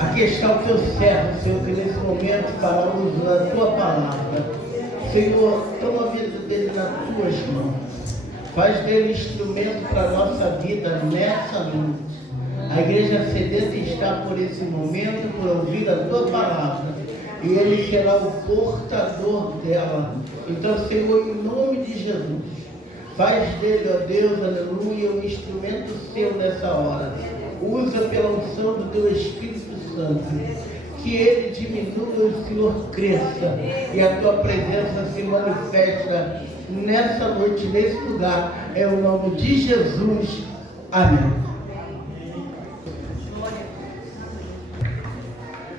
Aqui está o teu servo, Senhor, que nesse momento fará uso da tua palavra. Senhor, toma a vida dele nas tuas mãos. Faz dele instrumento para a nossa vida nessa noite. A igreja sedenta está por esse momento, por ouvir a tua palavra. E ele será o portador dela. Então, Senhor, em nome de Jesus, faz dele, ó Deus, aleluia, um instrumento seu nessa hora. Usa pela unção do teu Espírito Santo. Que ele diminua e o Senhor cresça. E a tua presença se manifesta nessa noite, nesse lugar. É o nome de Jesus. Amém.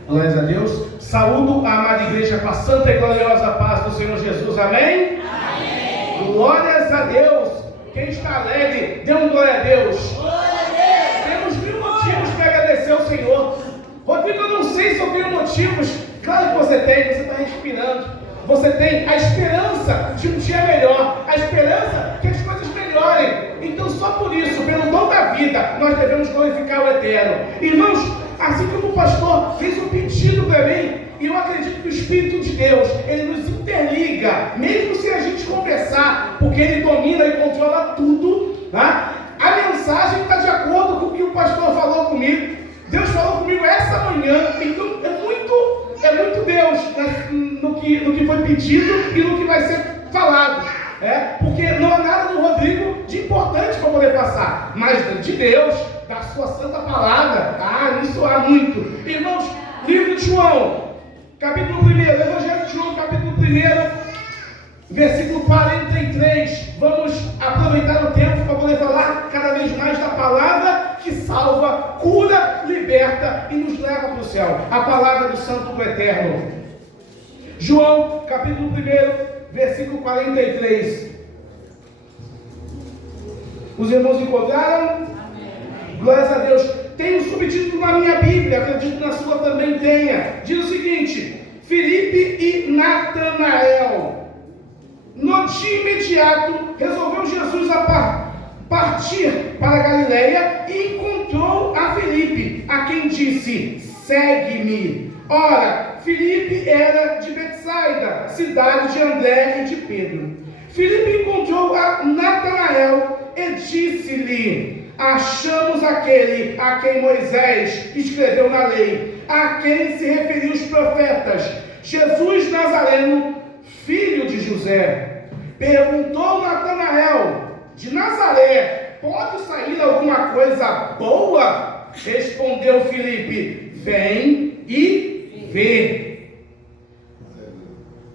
Glórias a Deus. Saúdo a amada igreja com a santa e gloriosa paz do Senhor Jesus. Amém? Amém. Glórias a Deus. Quem está alegre, dê um glória a Deus. Glória a Deus. Temos 1000 motivos para agradecer ao Senhor. Rodrigo, eu não sei se eu tenho motivos. Claro que você tem, você está respirando. Você tem a esperança de um dia melhor, a esperança que as coisas melhorem. Então, só por isso, pelo dom da vida, nós devemos glorificar o Eterno. Irmãos, assim como o pastor fez um pedido para mim, e eu acredito que o Espírito de Deus, ele nos interliga, mesmo sem a gente conversar, porque ele domina e controla tudo, tá? A mensagem está de acordo com o que o pastor falou comigo. Deus falou comigo essa manhã, então é muito Deus, né, no que foi pedido e no que vai ser falado. Porque não há nada do Rodrigo de importante para poder passar, mas de Deus, da sua santa palavra, nisso há muito. Irmãos, livro de João, capítulo 1, Evangelho de João, capítulo 1, versículo 43. Vamos aproveitar o tempo para poder falar cada vez mais da palavra que salva, cura, liberta e nos leva para o céu. A palavra do Santo do Eterno. João, capítulo 1, versículo 43. Os irmãos encontraram? Amém. Glórias a Deus. Tem um subtítulo na minha Bíblia, acredito que na sua também tenha. Diz o seguinte: Filipe e Natanael. No dia imediato, resolveu Jesus partir para a Galileia e encontrou a Filipe, a quem disse: segue-me. Ora, Filipe era de Betsaida, cidade de André e de Pedro. Filipe encontrou a Natanael e disse-lhe: achamos aquele a quem Moisés escreveu na lei, a quem se referiu os profetas, Jesus Nazareno, filho de José. Perguntou Natanael: de Nazaré pode sair alguma coisa boa? Respondeu Filipe: vem e vê.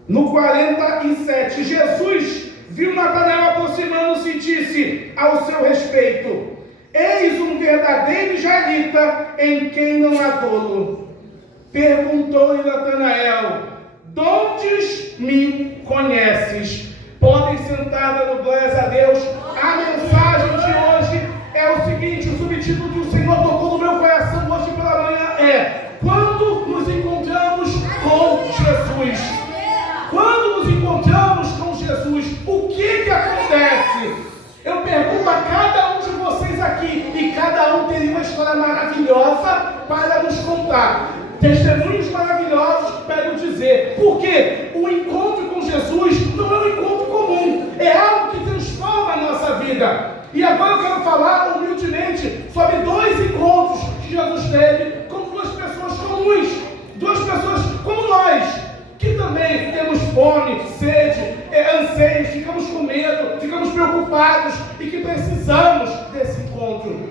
No 47, Jesus viu Natanael aproximando-se e disse ao seu respeito: eis um verdadeiro israelita em quem não há dolo. Perguntou-lhe Natanael: donde me conheces? Podem sentar, dando glórias a Deus. A mensagem de hoje é o seguinte: o subtítulo que o Senhor tocou no meu coração hoje pela manhã é: quando nos encontramos com Jesus. Quando nos encontramos com Jesus, o que acontece? Eu pergunto a cada um de vocês aqui, e cada um teria uma história maravilhosa para nos contar, testemunhos maravilhosos para nos dizer, porque o encontro com Jesus não é um encontro comum, é algo que transforma a nossa vida. E agora eu quero falar humildemente sobre 2 encontros que Jesus teve com 2 pessoas comuns, 2 pessoas como nós, que também temos fome, sede, anseios, ficamos com medo, ficamos preocupados e que precisamos desse encontro.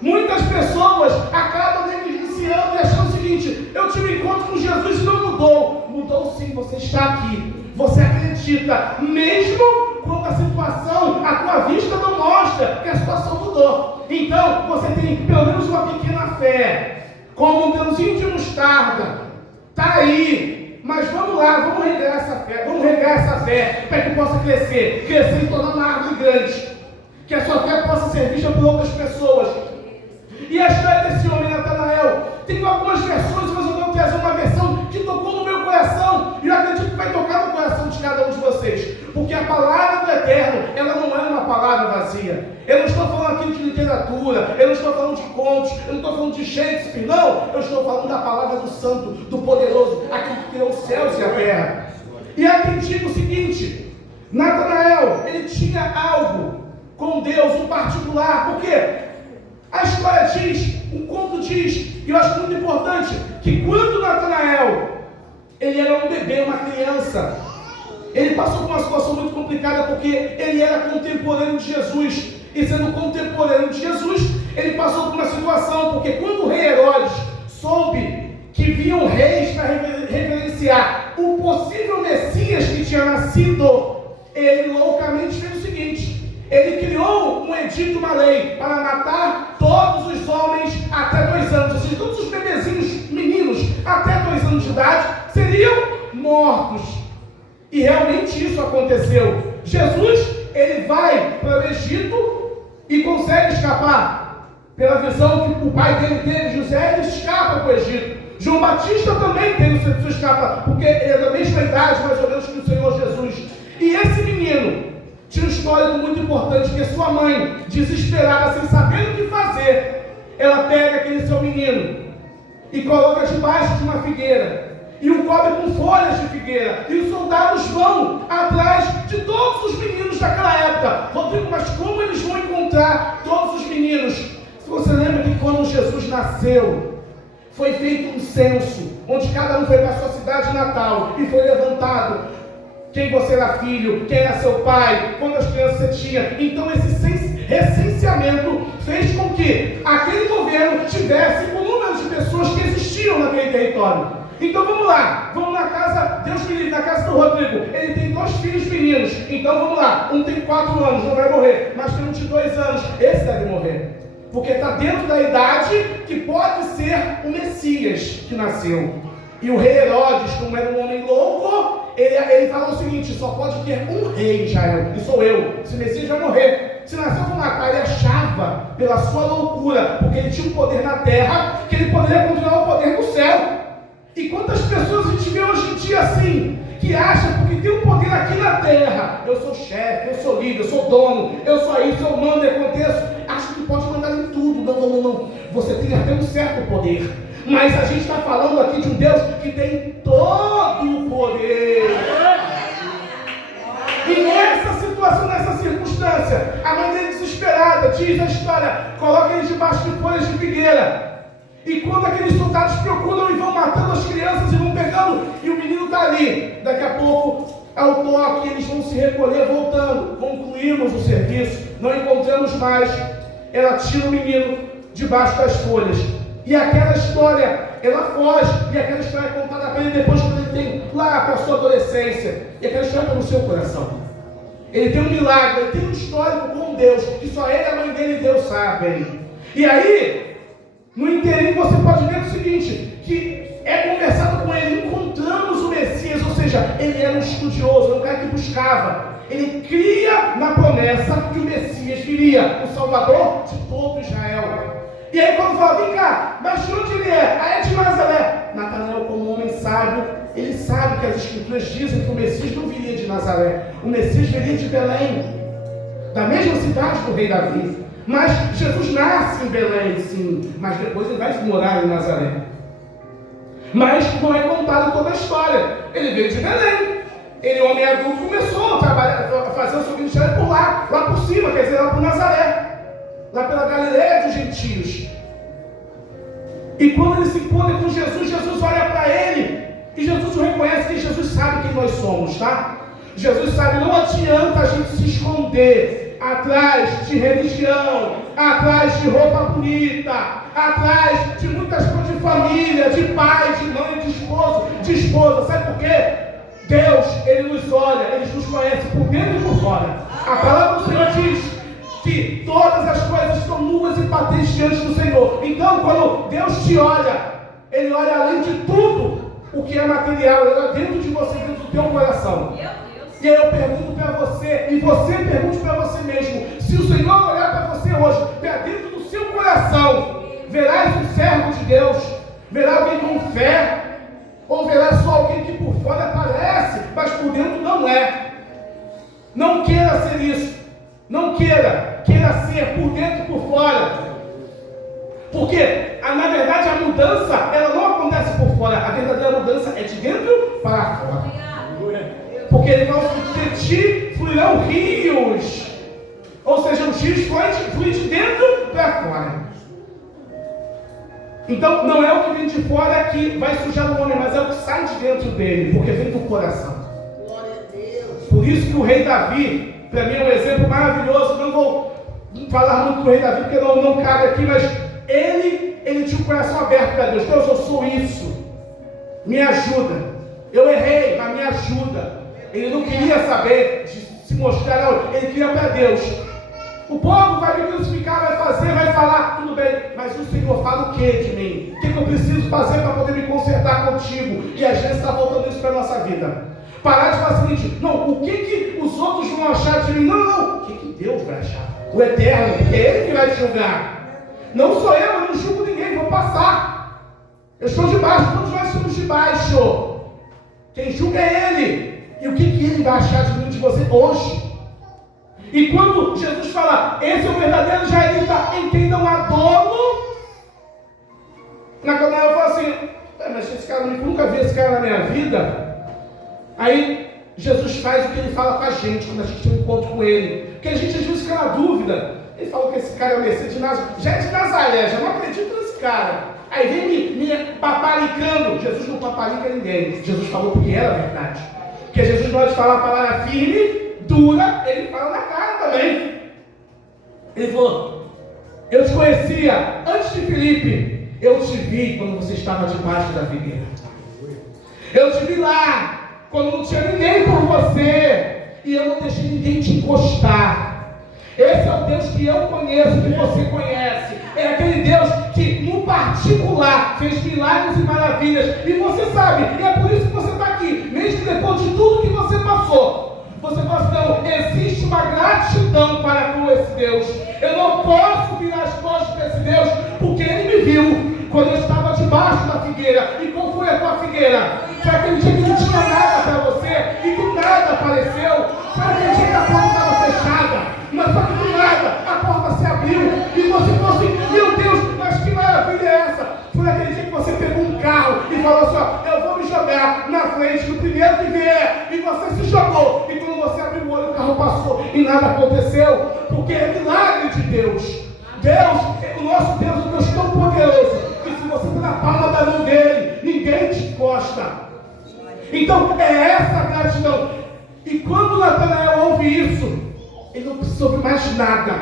Muitas pessoas acabam negligenciando e achando o seguinte: eu tive um encontro com Jesus e não mudou. Mudou sim, você está aqui, você acredita, mesmo quando a situação, a tua vista não mostra que a situação mudou. Então, você tem pelo menos uma pequena fé, como um grãozinho de mostarda, está aí. Mas vamos lá, vamos regar essa fé, para que possa crescer e tornar uma árvore grande, que a sua fé possa ser vista por outras pessoas. E a história desse homem, Natanael, tem algumas versões, mas eu vou trazer uma versão que tocou no meu coração, e eu acredito que vai tocar no coração de cada um de vocês, porque a palavra do Eterno, ela não é uma palavra vazia. Eu não estou falando aqui de literatura, eu não estou falando de contos, eu não estou falando de Shakespeare, não. Eu estou falando da palavra do Santo, do Poderoso, aquele que criou os céus e a terra. E há quem diga o seguinte: Natanael, ele tinha algo com Deus, um particular. Por quê? A história diz, um conto diz, e eu acho muito importante, que quando Natanael, ele era um bebê, uma criança, ele passou por uma situação muito complicada, porque ele era contemporâneo de Jesus, e sendo contemporâneo de Jesus, ele passou por uma situação, porque quando o rei Herodes soube que vinham reis para reverenciar o possível Messias que tinha nascido, ele loucamente fez o seguinte: ele criou um edito, uma lei, para matar todos os homens até 2 anos, ou seja, todos os bebezinhos, meninos, até 2 anos de idade, seriam mortos. E realmente isso aconteceu. Jesus, ele vai para o Egito e consegue escapar. Pela visão que o pai dele teve, José, ele escapa para o Egito. João Batista também teve o seu escapa, porque ele é da mesma idade, mais ou menos, que o Senhor Jesus. E esse menino tinha um histórico muito importante, que sua mãe, desesperada, sem saber o que fazer, ela pega aquele seu menino e coloca debaixo de uma figueira e o cobre com folhas de figueira, e os soldados vão atrás de todos os meninos daquela época. Rodrigo, mas como eles vão encontrar todos os meninos? Se você lembra que quando Jesus nasceu, foi feito um censo, onde cada um foi para a sua cidade natal e foi levantado quem você era filho, quem era seu pai, quantas crianças você tinha. Então esse recenseamento fez com que aquele governo tivesse o número de pessoas que existiam naquele território. Então vamos lá, vamos na casa, Deus me livre, na casa do Rodrigo, ele tem 2 filhos meninos, então vamos lá, um tem 4 anos, não vai morrer, mas tem um de 2 anos, esse deve morrer, porque está dentro da idade que pode ser o Messias que nasceu. E o rei Herodes, como era um homem louco, ele falou o seguinte: só pode ter um rei em Israel, e sou eu, esse Messias vai morrer. Se nasceu com matar, ele achava, pela sua loucura, porque ele tinha um poder na terra, que ele poderia continuar o poder no céu. E quantas pessoas a gente vê hoje em dia assim, que acham, porque tem um poder aqui na terra, eu sou chefe, eu sou líder, eu sou dono, eu sou isso, eu mando e aconteço, acho que pode mandar em tudo. Não, você tem até um certo poder, mas a gente está falando aqui de um Deus que tem todo o poder. E nessa situação, nessa circunstância, a mãe dele desesperada, diz a história, coloca ele debaixo de folhas de figueira. E quando aqueles soldados procuram e vão matando as crianças e vão pegando, e o menino está ali, daqui a pouco, ao toque, eles vão se recolher voltando. Concluímos o serviço, não encontramos mais. Ela tira o menino debaixo das folhas. E aquela história, ela foge. E aquela história é contada para ele depois, quando ele tem lá para a sua adolescência. E aquela história está no seu coração. Ele tem um milagre, ele tem um histórico com Deus, que só ele, a mãe dele e Deus sabem. E aí, no inteirinho você pode ver o seguinte, que é conversado com ele, encontramos o Messias, ou seja, ele era um estudioso, era um cara que buscava. Ele cria na promessa que o Messias viria, o Salvador de todo Israel. E aí quando fala, vem cá, mas de onde ele é? Ah, é de Nazaré. Natanael, como homem sábio, ele sabe que as Escrituras dizem que o Messias não viria de Nazaré. O Messias viria de Belém, da mesma cidade do rei Davi. Mas Jesus nasce em Belém, sim, mas depois ele vai morar em Nazaré. Mas não é contada toda a história. Ele veio de Belém. Ele, homem adulto, começou a trabalhar, a fazer o seu ministério por lá por cima, quer dizer, lá por Nazaré, lá pela Galileia dos gentios. E quando ele se encontra com Jesus, Jesus olha para ele, e Jesus o reconhece, que Jesus sabe quem nós somos, tá? Jesus sabe, não adianta a gente se esconder atrás de religião, atrás de roupa bonita, atrás de muitas coisas de família, de pai, de mãe, de esposo, de esposa. Sabe por quê? Deus, Ele nos olha, Ele nos conhece por dentro e por fora. A palavra do Senhor diz que todas as coisas estão nuas e patentes diante do Senhor. Então, quando Deus te olha, Ele olha além de tudo o que é material, Ele olha dentro de você, dentro do teu coração. E aí eu pergunto para você, e você pergunte para você mesmo, se o Senhor olhar para você hoje, para dentro do seu coração, verás um servo de Deus, verá alguém com fé, ou verá só alguém que por fora parece, mas por dentro não é. Não queira ser isso, não queira. queira ser por dentro e por fora. Porque, na verdade, a mudança, ela não acontece por fora. A verdadeira mudança é de dentro para fora. Porque ele fala que de ti fluirão rios. Ou seja, os rios fluem de dentro para fora. Então, não é o que vem de fora que vai sujar o homem, mas é o que sai de dentro dele, porque vem do coração. Por isso que o rei Davi, para mim é um exemplo maravilhoso. Não vou falar muito do rei Davi, porque não cabe aqui, mas ele tinha o coração aberto para Deus. Deus, eu sou isso. Me ajuda. Eu errei, mas me ajuda. Ele não queria saber de se mostrar, não. Ele queria para Deus. O povo vai me crucificar, vai fazer, vai falar, tudo bem. Mas o Senhor fala o que de mim? O que eu preciso fazer para poder me consertar contigo? E às vezes está voltando isso para a nossa vida. Parar de falar o seguinte: não, o que os outros vão achar de mim? Não. O que Deus vai achar? O Eterno, porque é Ele que vai te julgar. Não sou eu não julgo ninguém, vou passar. Eu estou de baixo, todos nós estamos de baixo. Quem julga é Ele. E o que Ele vai achar de mim, de você hoje? E quando Jesus fala, esse é o verdadeiro israelita em quem não há dolo, Natanael fala assim, mas esse cara, eu nunca vi esse cara na minha vida. Aí Jesus faz o que ele fala com a gente, quando a gente tem um encontro com ele. Porque a gente às vezes fica na dúvida. Ele falou que esse cara é o Messias de Nazaré, já é de Nazaré, já não acredito nesse cara. Aí vem me paparicando. Jesus não paparica ninguém. Jesus falou porque era verdade. Porque Jesus pode falar a palavra firme, dura, ele fala na cara também. Ele falou, eu te conhecia antes de Filipe, eu te vi quando você estava debaixo da figueira. Eu te vi lá, quando não tinha ninguém por você, e eu não deixei ninguém te encostar. Esse é o Deus que eu conheço, que você conhece. É aquele Deus que, no particular, fez milagres e maravilhas. E você sabe, e é por isso que você está aqui, mesmo depois de tudo que você passou. Você fala assim, não, existe uma gratidão para com esse Deus. Eu não posso virar as costas para esse Deus, porque Ele me viu quando eu estava debaixo da figueira. E qual foi a tua figueira? Foi aquele dia que não tinha nada para você, e do nada apareceu. Foi aquele dia que a porta estava fechada, mas só que do nada a porta se abriu, e você falou assim, meu Deus, mas que maravilha é essa? Foi aquele dia que você pegou um carro e falou assim, ó, eu vou me jogar na frente do primeiro que vier, e você se jogou, e quando você abriu o olho, o carro passou, e nada aconteceu, porque é milagre de Deus. Deus, o nosso Deus é um Deus tão poderoso, que se você está na palma da mão dele, ninguém te encosta. Então é essa a gratidão. E quando Natanael ouve isso, ele não precisa ouvir mais nada.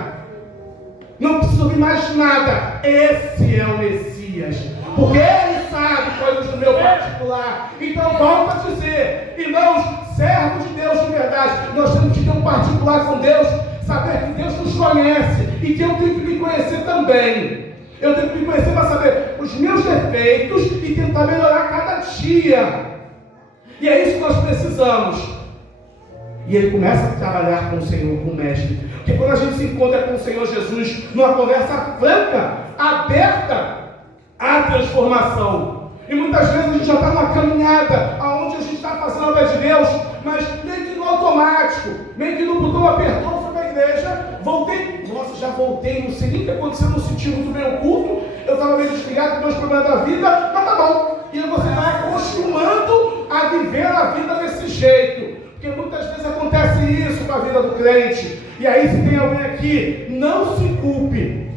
Não precisa ouvir mais nada. Esse é o Messias. Porque ele sabe coisas do meu particular. Então volto a dizer, irmãos, servos de Deus de verdade, nós temos que ter um particular com Deus, saber que Deus nos conhece e que eu tenho que me conhecer também. Eu tenho que me conhecer para saber os meus defeitos e tentar melhorar cada dia. E é isso que nós precisamos. E ele começa a trabalhar com o Senhor, com o Mestre. Porque quando a gente se encontra com o Senhor Jesus, numa conversa franca, aberta à transformação. E muitas vezes a gente já está numa caminhada, onde a gente está fazendo a obra de Deus, mas meio que no automático, meio que no botão apertou, fui para a igreja, voltei. Nossa, já voltei, não sei nem o que aconteceu, não senti muito bem o culto. Eu estava meio desligado com meus problemas da vida, mas tá bom. E você vai acostumando a viver a vida desse jeito. Porque muitas vezes acontece isso com a vida do crente. E aí, se tem alguém aqui, não se culpe.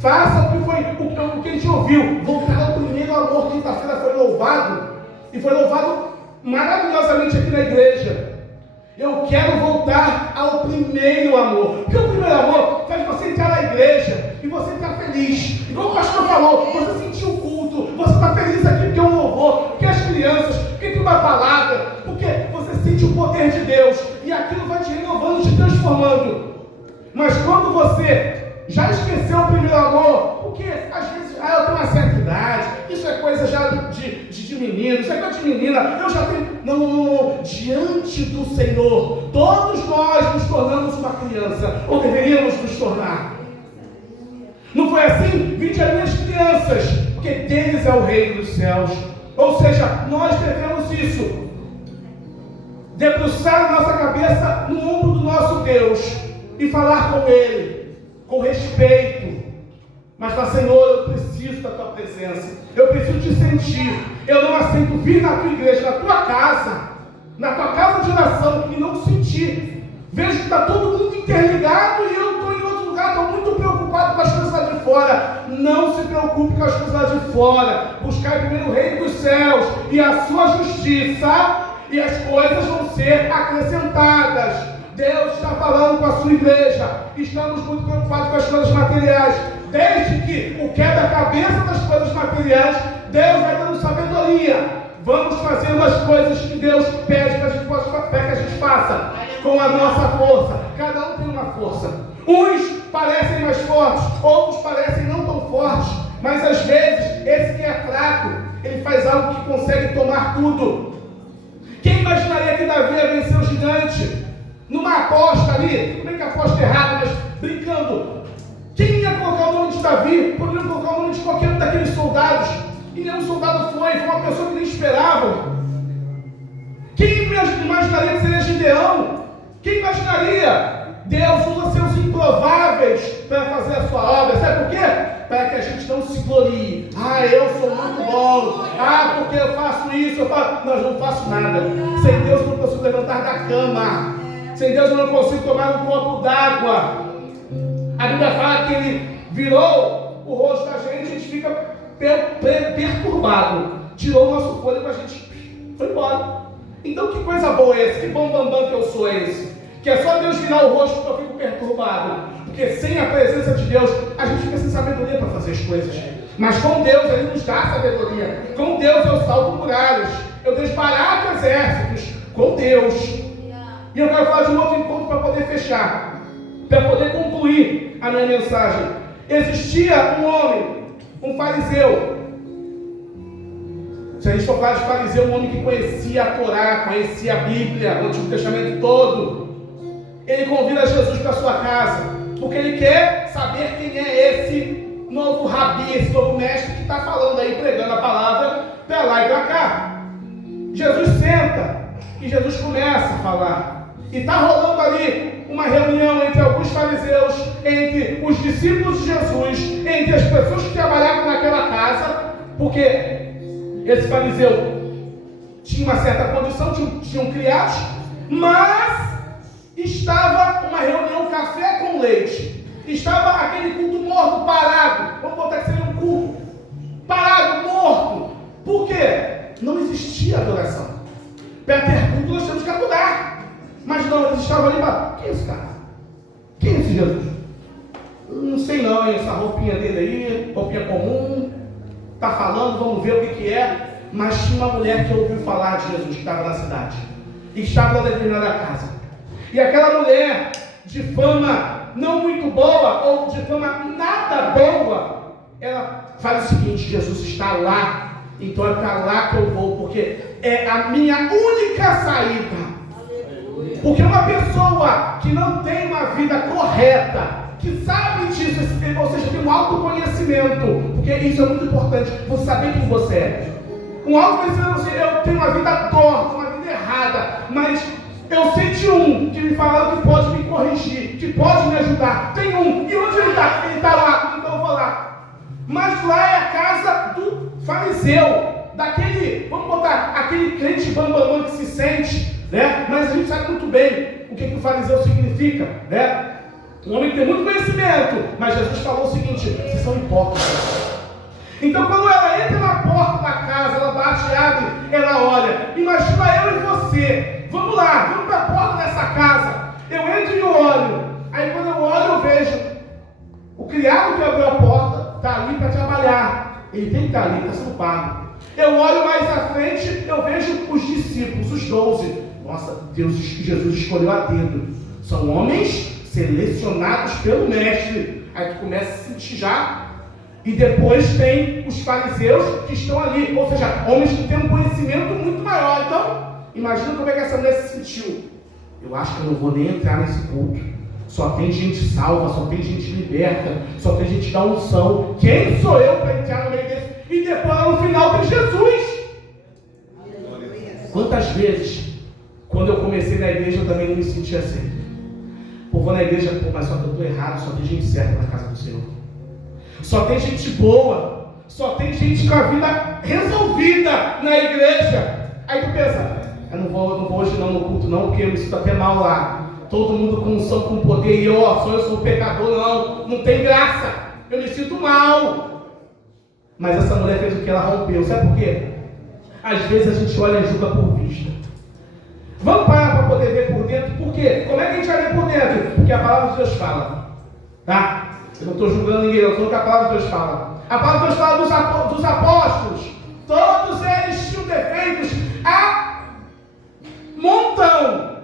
Faça o que a gente ouviu. Voltar ao primeiro amor. Quinta-feira foi louvado. E foi louvado maravilhosamente aqui na igreja. Eu quero voltar ao primeiro amor. Porque o primeiro amor faz você entrar na igreja e você estar feliz. Igual o pastor falou, você sentiu o culto, você está feliz aqui porque é um louvor, porque as crianças, porque tem uma palavra, porque você sente o poder de Deus e aquilo vai te renovando, te transformando. Mas quando você já esqueceu o primeiro amor, porque às vezes eu tenho uma certa idade, isso é coisa já de menino, isso é coisa de menina, eu já tenho. Não, diante do Senhor, todos nós nos tornamos uma criança, ou deveríamos nos tornar. Não foi assim? Vinde as minhas crianças, porque deles é o reino dos céus. Ou seja, nós devemos isso, debruçar a nossa cabeça no ombro do nosso Deus, e falar com Ele, com respeito. Mas falar: Senhor, eu preciso da Tua presença, eu preciso te sentir. Eu não aceito vir na Tua igreja, na Tua casa de oração e não sentir. Vejo que está todo mundo interligado e eu estou em outro lugar, estou muito preocupado com as coisas lá de fora. Não se preocupe com as coisas lá de fora. Buscai primeiro o reino dos céus e a sua justiça, e as coisas vão ser acrescentadas. Deus está falando com a sua igreja. Estamos muito preocupados com as coisas materiais. Desde que o quebra-cabeça das coisas materiais, Deus vai dando sabedoria. Vamos fazendo as coisas que Deus pede para que a gente faça com a nossa força. Cada um tem uma força. Uns parecem mais fortes, outros parecem não tão fortes. Mas às vezes, esse que é fraco, ele faz algo que consegue tomar tudo. Quem imaginaria que Davi ia vencer o gigante? Numa aposta ali, tudo bem que a aposta é errada, mas brincando. Quem ia colocar o nome de Davi? Poderia colocar o nome de qualquer um daqueles soldados. E nenhum soldado foi uma pessoa que nem esperava. Quem imaginaria que seria Gideão? Quem imaginaria? Deus usa seus improváveis para fazer a sua obra. Sabe por quê? Para que a gente não se glorie. Eu sou muito bom. Porque eu faço isso, eu faço... Não, não faço nada. Sem Deus eu não consigo levantar da cama. Sem Deus eu não consigo tomar um copo d'água. A Bíblia fala que Ele virou o rosto da gente, a gente fica perturbado. Tirou o nosso fôlego, a gente foi embora. Então que coisa boa é esse? Que bambambam que eu sou esse? Que é só Deus virar o rosto que eu fico perturbado. Porque sem a presença de Deus, a gente fica sem sabedoria para fazer as coisas. Mas com Deus, Ele nos dá sabedoria. Com Deus eu salto muralhas, eu desbarato exércitos. Com Deus. E eu quero falar de um outro encontro para poder fechar, para poder concluir a minha mensagem. Existia um homem, um fariseu. Se a gente for falar de fariseu, um homem que conhecia a Torá, conhecia a Bíblia, o Antigo Testamento todo. Ele convida Jesus para sua casa, porque ele quer saber quem é esse novo rabi, esse novo mestre que está falando aí, pregando a palavra para lá e para cá. Jesus senta e Jesus começa a falar. E está rolando ali uma reunião entre alguns fariseus, entre os discípulos de Jesus, entre as pessoas que trabalhavam naquela casa, porque esse fariseu tinha uma certa condição, tinham criados, mas estava uma reunião café com leite, estava aquele culto morto, parado. Vamos botar que seria um culto parado, morto. Por quê? Não existia adoração. Para ter culto nós temos que adorar. Mas não, eles estavam ali para... Quem é esse cara? Quem é esse Jesus? Não sei não, essa roupinha dele aí, roupinha comum, está falando, vamos ver o que é. Mas tinha uma mulher que ouviu falar de Jesus, que estava na cidade, e estava na determinada casa. E aquela mulher, de fama não muito boa, ou de fama nada boa, ela faz o seguinte: Jesus está lá, então é para lá que eu vou, porque é a minha única saída. Porque uma pessoa que não tem uma vida correta, que sabe disso, ou seja, tem um autoconhecimento, porque isso é muito importante, você saber quem você é. Um autoconhecimento, eu tenho uma vida torta, uma vida errada, mas eu sei de um que me falaram que pode me corrigir, que pode me ajudar. Tem um, e onde ele está? Ele está lá, então eu vou lá. Mas lá é a casa do fariseu, daquele, vamos botar, aquele crente bambamão que se sente, né? Mas a gente sabe muito bem o que o fariseu significa, né? Um homem que tem muito conhecimento, mas Jesus falou o seguinte: vocês são hipócritas. Então quando ela entra na porta da casa, ela bate, abre, ela olha. Imagina eu e você, vamos lá, vamos para a porta dessa casa. Eu entro e eu olho. Aí quando eu olho, eu vejo o criado que abriu a porta, está ali para trabalhar. Ele tem que estar ali, está sendo pago. Eu olho mais à frente, eu vejo os discípulos, os 12. Nossa, Jesus escolheu a dedo. São homens selecionados pelo mestre. Aí tu começa a se sentir já. E depois tem os fariseus que estão ali. Ou seja, homens que têm um conhecimento muito maior. Então, imagina como é que essa mulher se sentiu. Eu acho que eu não vou nem entrar nesse culto. Só tem gente salva, só tem gente liberta, só tem gente da unção. Quem sou eu para entrar no meio desse? E depois no final tem Jesus. Quantas vezes, quando eu comecei na igreja, eu também não me sentia assim. Pô, vou na igreja, pô, mas só que eu estou errado, só tem gente certa na casa do Senhor. Só tem gente boa, só tem gente com a vida resolvida na igreja. Aí tu pensa, eu não vou hoje não no culto não, porque eu me sinto até mal lá. Todo mundo com unção, com poder, e eu, só eu sou um pecador, não tem graça. Eu me sinto mal. Mas essa mulher fez o que? Ela rompeu. Sabe por quê? Às vezes a gente olha e julga por vista. Vamos parar para poder ver por dentro. Por quê? Como é que a gente vai ver por dentro? Porque a palavra de Deus fala. Tá? Eu não estou julgando ninguém, eu estou falando que a palavra de Deus fala. A palavra de Deus fala dos apóstolos. Todos eles tinham defeitos a montão.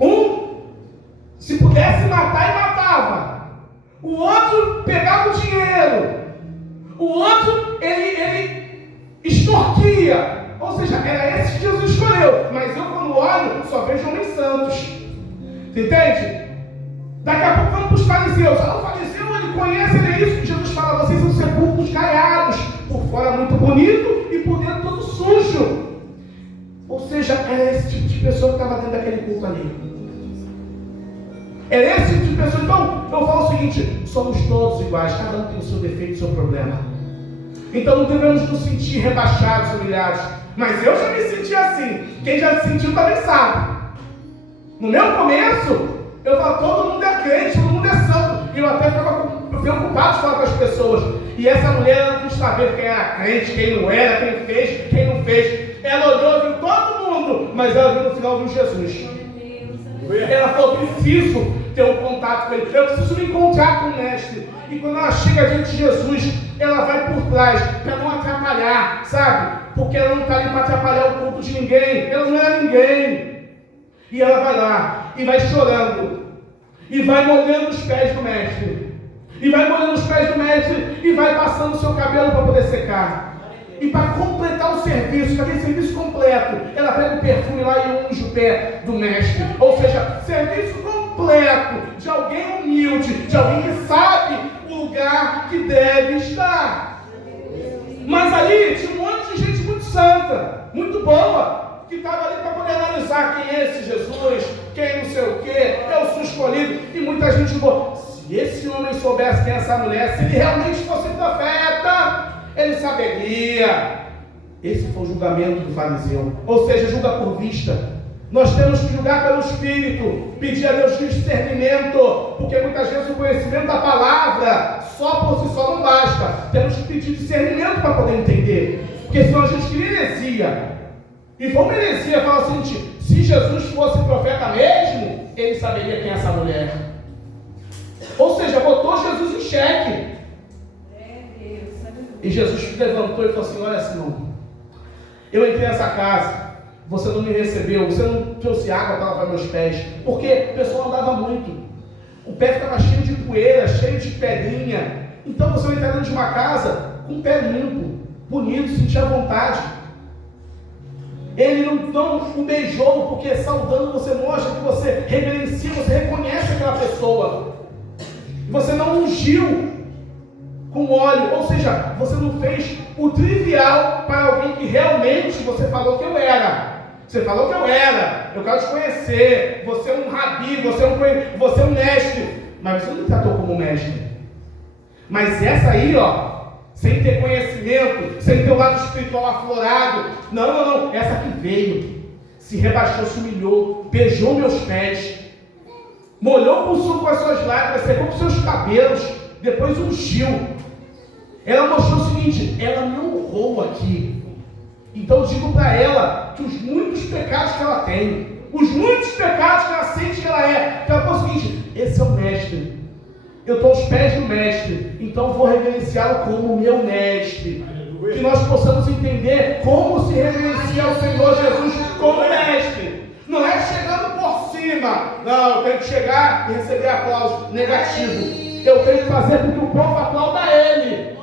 Um, se pudesse matar, e matava. O outro pegava o dinheiro. O outro, ele extorquia. Ou seja, era esse que Jesus escolheu. Mas eu, quando olho, só vejo homens santos. Entende? Daqui a pouco vamos para os fariseus. O fariseu, ele conhece, ele é isso que Jesus fala. Vocês são sepulcros caiados. Por fora muito bonito e por dentro todo sujo. Ou seja, era esse tipo de pessoa que estava dentro daquele culto ali. Era esse tipo de pessoa. Então, eu falo o seguinte: somos todos iguais, cada um tem o seu defeito, o seu problema. Então não devemos nos sentir rebaixados, humilhados. Mas eu já me senti assim. Quem já se sentiu também sabe. No meu começo, eu falo, todo mundo é crente, todo mundo é santo. E eu até ficava preocupado de falar com as pessoas. E essa mulher, ela não sabia quem era crente, quem não era, quem fez, quem não fez. Ela olhou, viu todo mundo, mas ela viu no final, viu Jesus. Ela falou, preciso ter um contato com ele, eu preciso me encontrar com o mestre. E quando ela chega diante de Jesus, ela vai por trás, para não atrapalhar, sabe? Porque ela não está ali para atrapalhar o culto de ninguém, ela não era ninguém. E ela vai lá, e vai chorando, e vai molhando os pés do mestre, e vai molhando os pés do mestre, e vai passando o seu cabelo para poder secar. E para completar o serviço, aquele serviço completo, ela pega o perfume lá e unge o pé do mestre. Ou seja, serviço completo de alguém humilde, de alguém que sabe o lugar que deve estar. Mas ali tinha um monte de gente muito santa, muito boa, que estava ali para poder analisar quem é esse Jesus, quem não sei o que, eu sou escolhido, e muita gente boa. Se esse homem soubesse quem é essa mulher, se ele realmente fosse profeta, ele saberia. Esse foi o julgamento do fariseu. Ou seja, julga por vista. Nós temos que julgar pelo Espírito, pedir a Deus discernimento, porque muitas vezes o conhecimento da palavra só por si só não basta. Temos que pedir discernimento para poder entender, porque senão a gente cria heresia. E foi uma heresia falar o seguinte: se Jesus fosse profeta mesmo, ele saberia quem é essa mulher. Ou seja, botou Jesus em xeque. E Jesus levantou e falou assim: olha, Simão, eu entrei nessa casa, você não me recebeu, você não trouxe água para lavar meus pés, porque o pessoal andava muito, o pé ficava cheio de poeira, cheio de pedrinha. Então você vai entrar dentro de uma casa com o pé limpo, bonito, sentir à vontade. Ele não o beijou, porque saudando você mostra que você reverencia, você reconhece aquela pessoa. Você não ungiu com óleo, ou seja, você não fez o trivial para alguém que realmente você falou que eu era. Você falou que eu era, eu quero te conhecer, você é um rabi, você é um mestre, mas você não me tratou como mestre. Mas essa aí, sem ter conhecimento, sem ter o lado espiritual aflorado, não, essa que veio, se rebaixou, se humilhou, beijou meus pés, molhou o sul com as suas lágrimas, secou com seus cabelos, depois ungiu. Ela mostrou o seguinte: ela me honrou aqui. Então eu digo para ela que os muitos pecados que ela tem, os muitos pecados que ela sente que ela é, que ela falou o seguinte: esse é o mestre, eu estou aos pés do mestre, então vou reverenciá-lo como meu mestre. Que nós possamos entender como se reverencia o Senhor Jesus como mestre. Não é chegando por cima, não, eu tenho que chegar e receber aplauso negativo. Eu tenho que fazer com que o povo aplauda ele.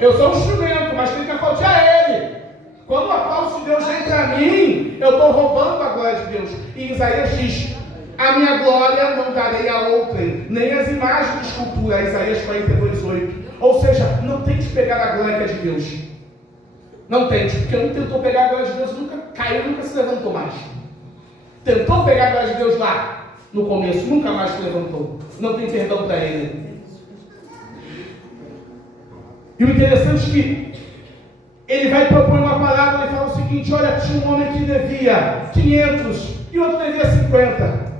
Eu sou um instrumento, mas tem que aplaudir a ele. Quando o aplauso de Deus vem para mim, eu estou roubando a glória de Deus. E Isaías diz: a minha glória não darei a outrem, nem as imagens de escultura. Isaías 42:8. Ou seja, não tente pegar a glória de Deus. Não tente, porque um tentou pegar a glória de Deus, nunca caiu, nunca se levantou mais. Tentou pegar a glória de Deus lá, no começo, nunca mais se levantou. Não tem perdão para ele. E o interessante é que ele vai propor uma parábola e fala o seguinte: olha, tinha um homem que devia 500 e outro devia 50.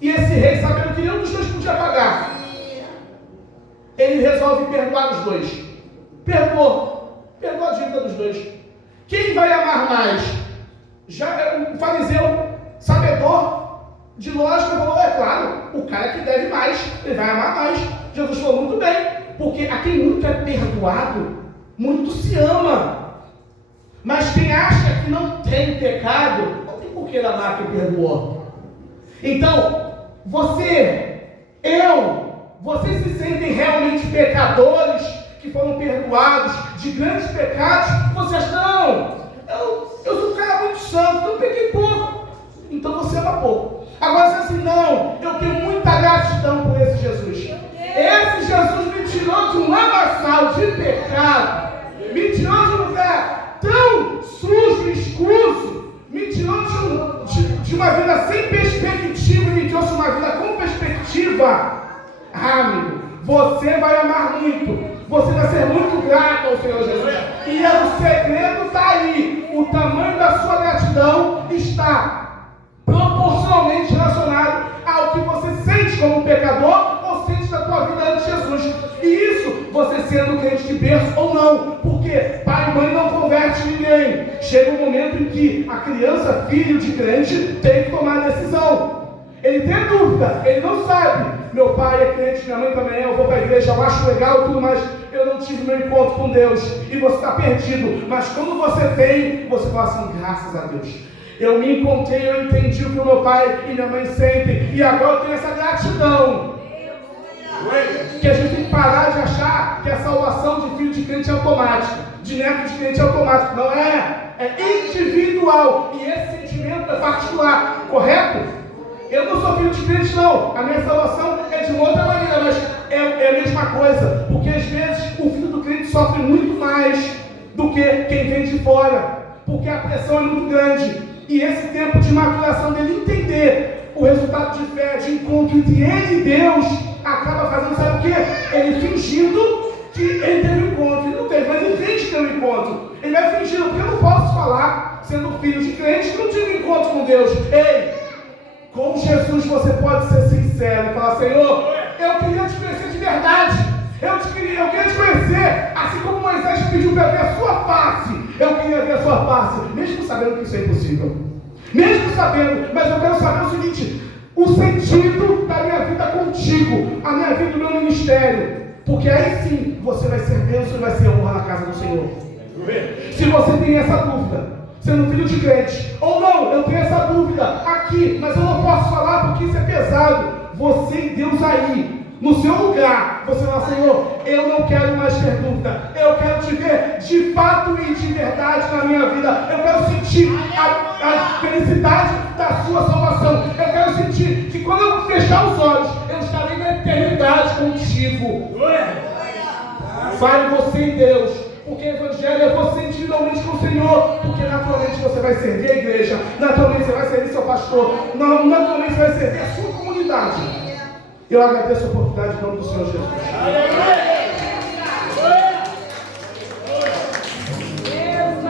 E esse rei, sabendo que nenhum dos dois podia pagar, ele resolve perdoar os dois. Perdoou a dívida dos dois. Quem vai amar mais? O fariseu, sabedor de lógica, falou: é claro, o cara que deve mais, ele vai amar mais. Jesus falou: muito bem, porque a quem muito é perdoado, muito se ama. Mas quem acha que não tem pecado, não tem por que amar quem perdoou. Então, vocês se sentem realmente pecadores, que foram perdoados de grandes pecados? Vocês não, eu sou um cara muito santo, eu pequei pouco, então você ama pouco. Agora você assim: não, eu tenho muita gratidão por esse Jesus. Esse Jesus me tirou de um lamaçal de pecado, me tirou de um lugar tão sujo e escuso, me tirou de uma vida sem perspectiva e me trouxe uma vida com perspectiva. Amigo, você vai amar muito. Você vai ser muito grato ao Senhor Jesus. E o segredo está aí. O tamanho da sua gratidão está proporcionalmente relacionado ao que você sente como pecador ou sente na tua vida antes de Jesus. E isso, você sendo crente de berço ou não. Porque pai e mãe não converte ninguém. Chega um momento em que a criança, filho de crente, tem que tomar a decisão. Ele tem dúvida, ele não sabe. Meu pai é crente, minha mãe também é, eu vou para a igreja, eu acho legal tudo, mas eu não tive meu encontro com Deus. E você está perdido. Mas quando você tem, você fala assim: graças a Deus, eu me encontrei, eu entendi o que o meu pai e minha mãe sentem, e agora eu tenho essa gratidão. Que a gente tem que parar de achar que a salvação de filho de crente é automática, de neto de crente é automático. Não é, é individual, e esse sentimento é particular, correto? Eu não sou filho de crente, não. A minha salvação é de uma outra maneira, mas é a mesma coisa. Porque às vezes o filho do crente sofre muito mais do que quem vem de fora. Porque a pressão é muito grande. E esse tempo de maturação dele entender o resultado de fé, de encontro entre ele e Deus, acaba fazendo, sabe o quê? Ele fingindo que ele teve um encontro. Ele não teve, mas ele finge que teve um encontro. Ele vai fingindo, porque eu não posso falar, sendo filho de crente, que não tive um encontro com Deus. Ei! Com Jesus você pode ser sincero e falar: Senhor, eu queria te conhecer de verdade. Eu queria te conhecer, assim como Moisés pediu para ver a sua face. Eu queria ver a sua face, mesmo sabendo que isso é impossível. Mesmo sabendo, mas eu quero saber o seguinte: o sentido da minha vida contigo, a minha vida do meu ministério. Porque aí sim você vai ser bênção e vai ser honra na casa do Senhor. Se você tem essa dúvida, sendo filho de crente, ou não, eu tenho essa dúvida aqui, mas eu não posso falar porque isso é pesado. Você e Deus aí, no seu lugar, você fala: Senhor, eu não quero mais ter dúvida, eu quero te ver de fato e de verdade na minha vida, eu quero sentir a felicidade da sua salvação, eu quero sentir que quando eu fechar os olhos, eu estarei na eternidade contigo. Fale você e Deus. Porque o Evangelho é você individualmente com o Senhor. Porque naturalmente você vai servir a igreja, naturalmente você vai servir seu pastor, naturalmente você vai servir a sua comunidade. Eu agradeço a oportunidade em nome do Senhor Jesus.